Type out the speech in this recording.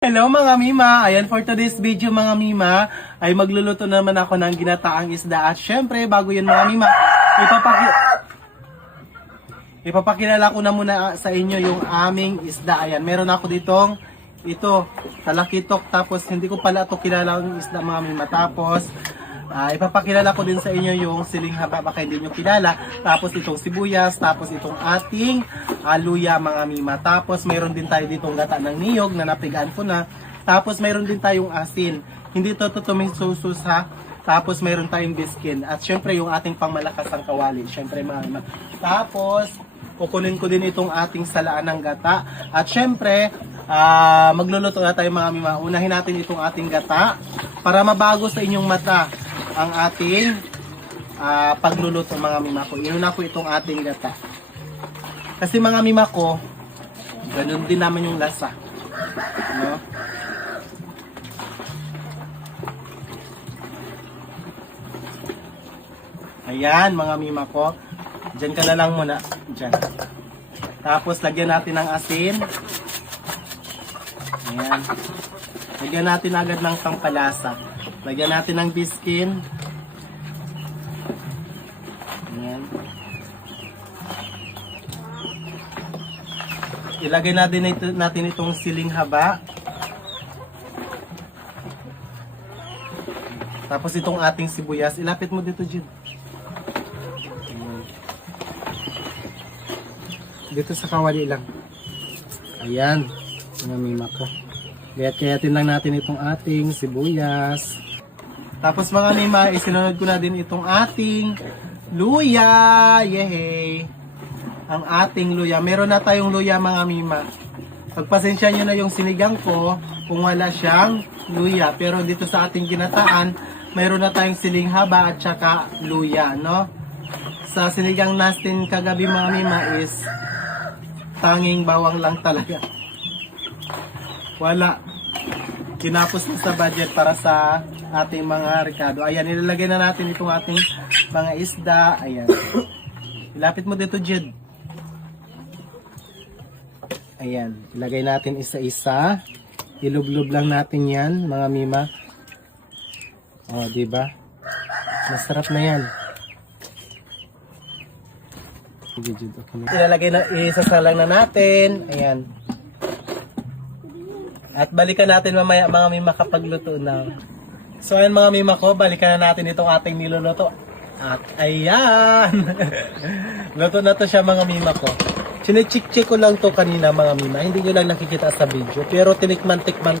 Hello mga Mima! Ayan, for today's video mga Mima, ay magluluto naman ako ng ginataang isda. At syempre, bago yun mga Mima, ipapakilala ko na muna sa inyo yung aming isda. Ayan, meron ako ditong ito, talakitok. Tapos hindi ko pala ito kilala yung isda mga Mima. Tapos, ipapakilala ko din sa inyo yung siling haba, baka hindi nyo kilala. Tapos itong sibuyas, tapos itong ating luya mga Mima. Tapos mayroon din tayo ditong gata ng niyog na napigaan ko na. Tapos mayroon din tayong asin. Hindi to tumisus ha. Tapos mayroon tayong biskin. At syempre yung ating pangmalakas ang kawali. Syempre mga Mima. Tapos kukunin ko din itong ating salaan ng gata. At syempre magluluto na tayo mga Mima. Unahin natin itong ating gata para mabago sa inyong mata ang ating pagluluto mga Mima ko. Inuna ko itong ating gata. Kasi mga Mima ko, ganun din naman yung lasa. No? Ayan mga Mima ko. Diyan ka na lang muna. Diyan. Tapos lagyan natin ng asin. Ayan. Lagyan natin agad ng pampalasa. Lagyan natin ng biskin. Ayan. Ilagay natin itong siling haba. Tapos itong ating sibuyas. Ilapit mo dito, Jud. Dito sa kawali lang. Ayan. Mga Mima ko. Kayatin lang natin itong ating sibuyas. Tapos mga Mima, isinunod ko na din itong ating luya. Yehey! Ang ating luya. Meron na tayong luya mga Mima. Pagpasensya nyo na yung sinigang ko kung wala siyang luya. Pero dito sa ating ginataan, meron na tayong siling haba at saka luya, no? Sa sinigang natin kagabi mga Mima is tanging bawang lang talaga. Wala. Kinapos na sa budget para sa ating mga rekado. Ayan, ilalagay na natin itong ating mga isda. Ayan. Ilapit mo dito, Jed. Ayan. Ilagay natin isa-isa. Ilublob lang natin yan, mga Mima. O, diba? Masarap na yan. Sige, Jed. Okay. Ilalagay na, isasalang na natin. Ayan. At balikan natin mamaya mga Mima kapag luto na. So ayan mga Mima ko, balikan na natin itong ating niluluto. At ayan! Luto na to siya mga Mima ko. Chine-check ko lang to kanina mga Mima. Hindi nyo lang nakikita sa video. Pero tinikman-tikman